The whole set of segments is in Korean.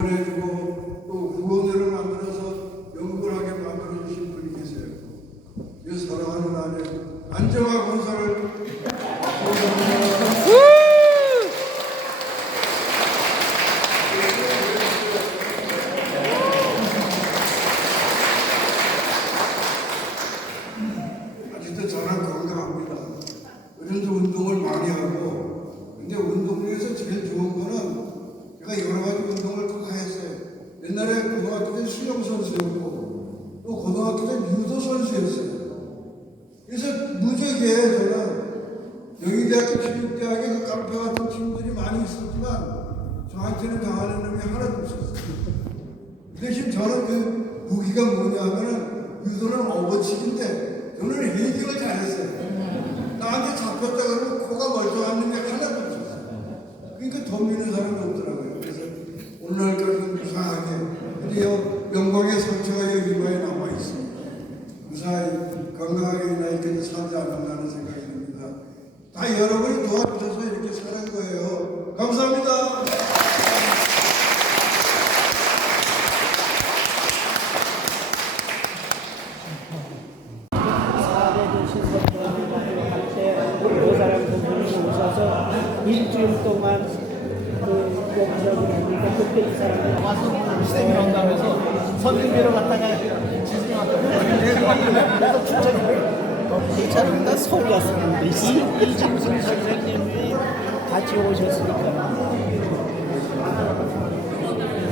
보내주고 또 구원으로 만들어서 영원하게 만들어주신 분이 계세요. 이 사랑하는 아내 안정화 권사를 아직도 저는 건강합니다. 그래도 운동을 많이 하고, 근데 운동 중에서 제일 좋은 거는 제가 여러 가지 운동을 다 했어요. 옛날에 고등학교 때 수영 선수였고, 또 고등학교 때 유도 선수였어요. 그래서 무지하게 저는 영희대학교 체육대학에 그 깡패 같은 친구들이 많이 있었지만 저한테는 당하는 놈이 하나도 없었어요. 대신 저는 그 무기가 뭐냐 하면은 유도는 업어치기인데 저는 헤딩을 잘했어요. 나한테 잡혔다 그러면 코가 멀쩡한 놈이 하나도 없었어요. 그러니까 덤비는 사람이 없더라고요. 그래서 오늘날까지 무사하게 근데 영광의 상처가 여기 이마에 남아 있습니다. 무사히 건강하게 이 나이까지 살지 않는다는 생각이 듭니다. 다 여러분이 도와주셔서 이렇게 사는 거예요. 감사합니다. 그 사람 분이 오셔서 일주일 동안 그 목적을 하니까 그때 이 사람이 와서 시대미 온다면서 선생님으로 갔다가 지진이 왔다고 그래서 출전이 괜찮습니다. 서울 왔었는데 이진순 선생님이 같이 오셨으니까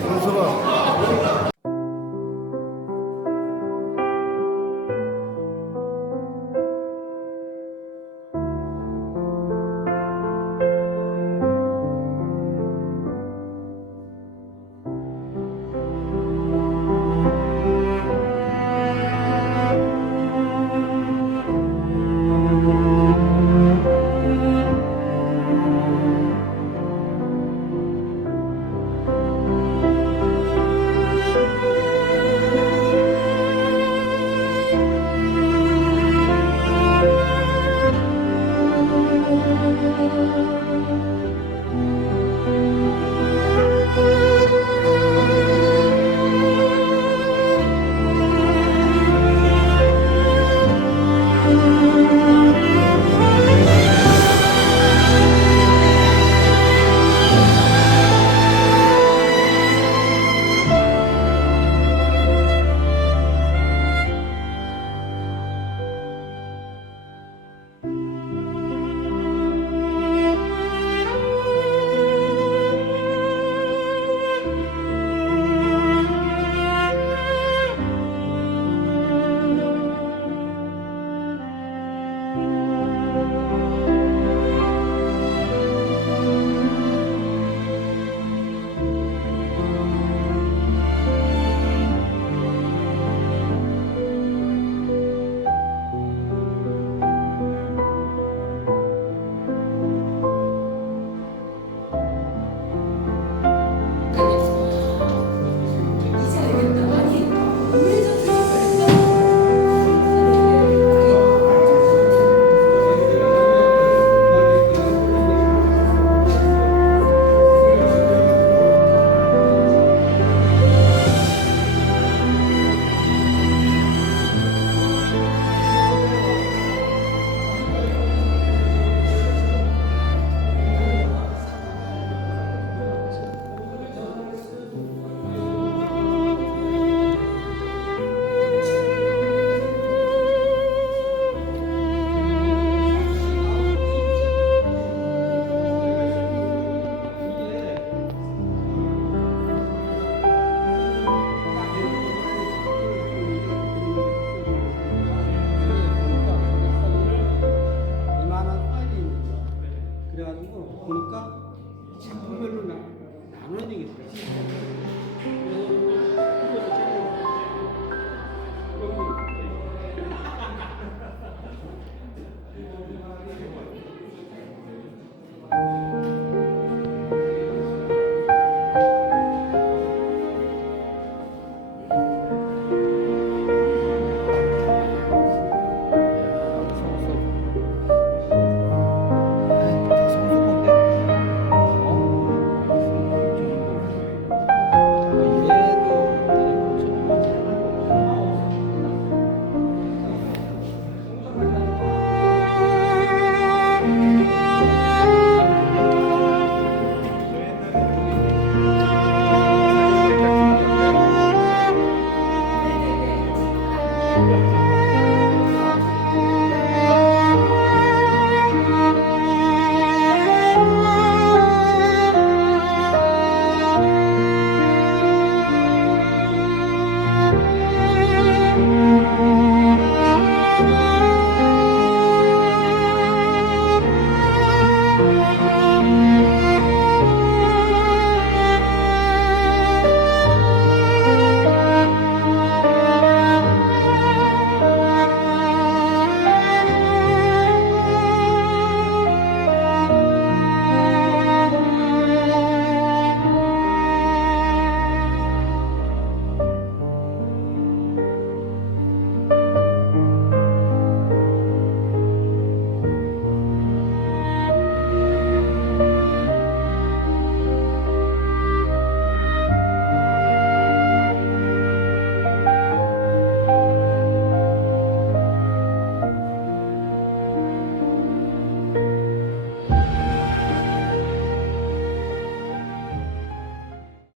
그래서